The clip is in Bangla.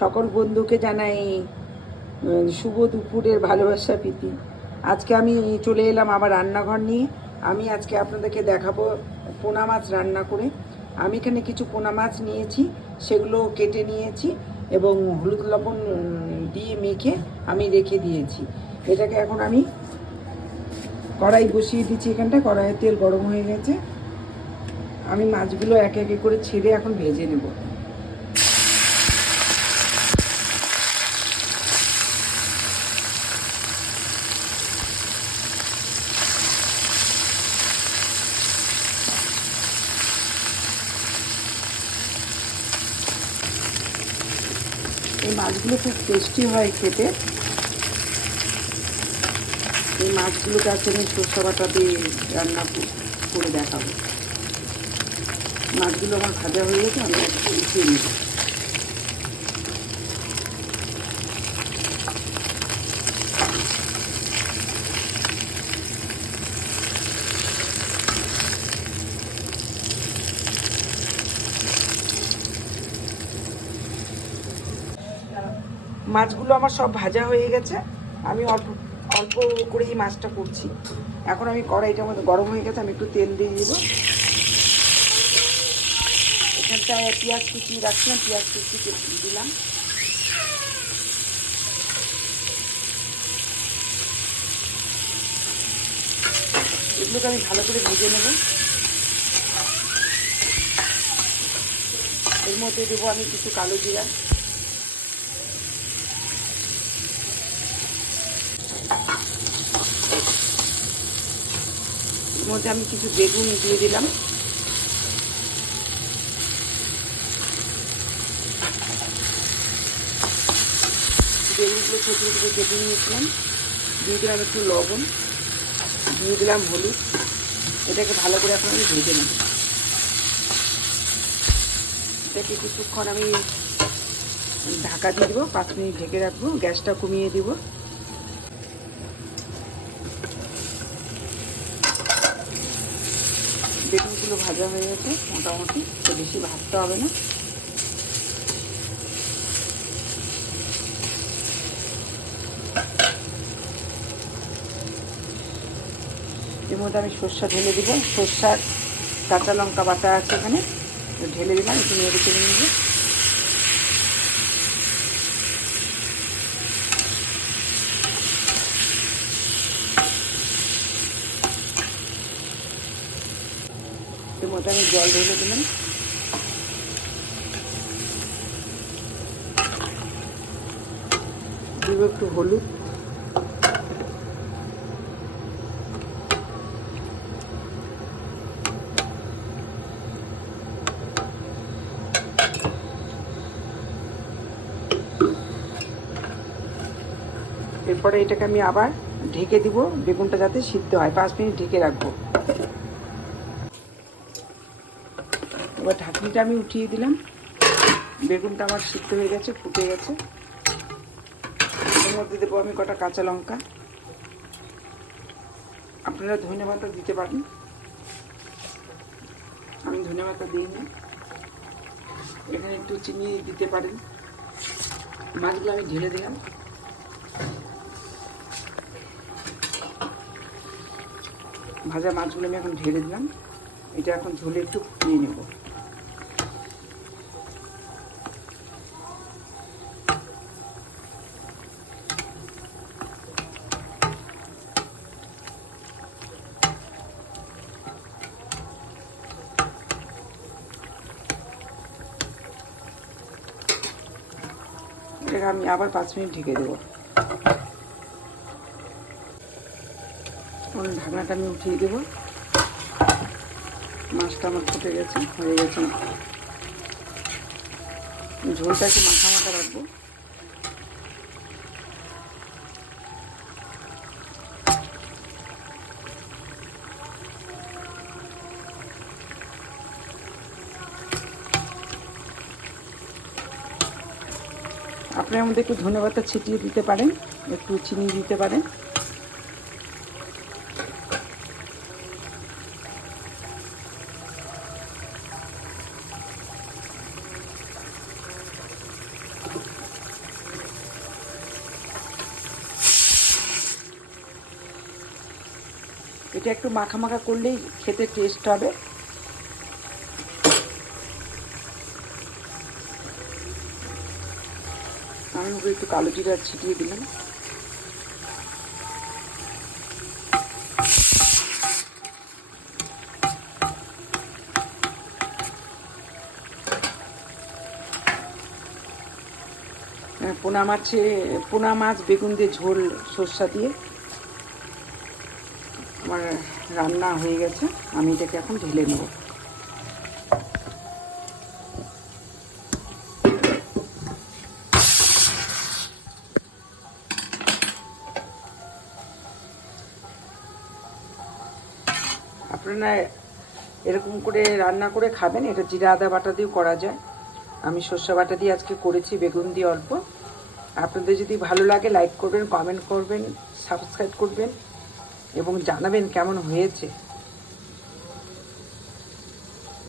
সকল বন্ধুকে জানাই শুভ দুপুরের ভালোবাসা প্রীতি। আজকে আমি চলে এলাম আবার রান্নাঘর নিয়ে। আমি আজকে আপনাদেরকে দেখাবো পোনা মাছ রান্না করে। আমি এখানে কিছু পোনা মাছ নিয়েছি, সেগুলো কেটে নিয়েছি এবং হলুদ লবণ দিয়ে মেখে আমি রেখে দিয়েছি। এটাকে এখন আমি কড়াই বসিয়ে দিচ্ছি। এখানটা কড়াইয়ের তেল গরম হয়ে গেছে। আমি মাছগুলো একে একে করে ছেড়ে এখন ভেজে নেব। এই মাছগুলো খুব টেস্টি হয় খেতে। এই মাছগুলোকে আজকে আমি সরষে বাটা দিয়ে রান্না করে দেখাবো। মাছগুলো আমার ভাজা হয়ে গেছে, আমি একটু উঠিয়ে নেব। মাছগুলো আমার সব ভাজা হয়ে গেছে। আমি অল্প অল্প করেই মাছটা করছি। এখন আমি কড়াইটার মধ্যে গরম হয়ে গেছে, আমি একটু তেল দিয়ে দেবো। এখানটায় পেঁয়াজ কুচি রাখছিলাম, পেঁয়াজ কুচি দিয়ে দিলাম। এগুলোকে আমি ভালো করে ভেজে নেব। এর মধ্যে দেবো আমি কিছু কালো জিরা, এর মধ্যে আমি কিছু বেগুন দিয়ে দিলাম। বেগুনগুলো ছোটো ছোটো করে কেটে নিয়েছিলাম। দিয়ে দিলাম একটু লবণ, দিয়ে দিলাম হলুদ। এটাকে ভালো করে এখন আমি ভেজে নেব। এটাকে কিছুক্ষণ আমি ঢাকা দিয়ে দেবো, 5 মিনিট ঢেকে রাখবো। গ্যাসটা কমিয়ে দিব। বেগুনগুলো ভাজা হয়ে গেছে মোটামুটি, তো বেশি ভাজতে হবে না। এর মধ্যে আমি সর্ষা ঢেলে দিব। সর্ষার কাঁচা লঙ্কা বাটা আছে এখানে, ঢেলে দিলাম। একটু নেড়ে চেড়ে নেব। এর মধ্যে আমি জল ঢেলে দিলাম। দিব একটু হলুদ, এরপরে এটাকে আমি আবার ঢেকে দিব, বেগুনটা যাতে সিদ্ধ হয়। 5 মিনিট ঢেকে রাখবো। এবার ঢাকনিটা আমি উঠিয়ে দিলাম। বেগুনটা আমার সিদ্ধ হয়ে গেছে, ফুটে গেছে। এর মধ্যে দেবো আমি কটা কাঁচা লঙ্কা। আপনারা ধনেপাতা দিতে পারেন, আমি ধনেপাতা দিইনি। এখানে একটু চিনি দিতে পারেন। মাছগুলো আমি ঢেলে দিলাম। ভাজা মাছগুলো আমি এখন ঢেলে দিলাম। এটা এখন ঝোলে একটু ফুটিয়ে নেব। এটাকে আমি আবার 5 মিনিট ঢেকে দেবো। ঢাকনাটা আমি উঠিয়ে দেবো। মাছটা আমার ফুটে গেছে, হয়ে গেছে। ঝোলটাকে মাখা মাখা রাখবো। আপনার মধ্যে একটু ধনেপাতা ছিটিয়ে দিতে পারেন, একটু চিনি দিতে পারেন। এটা একটু মাখা মাখা করলেই খেতে টেস্ট হবে। আমি ওকে একটু কালো জিরা ছিটিয়ে দিলাম। পোনা মাছ বেগুন দিয়ে ঝোল সর্ষা দিয়ে আমার রান্না হয়ে গেছে। আমি এটাকে এখন ঢেলে নেব। আপনারা এরকম করে রান্না করে খাবেন। এটা জিরা আদা বাটা দিয়েও করা যায়। আমি সর্ষে বাটা দিয়ে আজকে করেছি, বেগুন দিয়ে অল্প। আপনাদের যদি ভালো লাগে লাইক করবেন, কমেন্ট করবেন, সাবস্ক্রাইব করবেন এবং জানাবেন কেমন হয়েছে।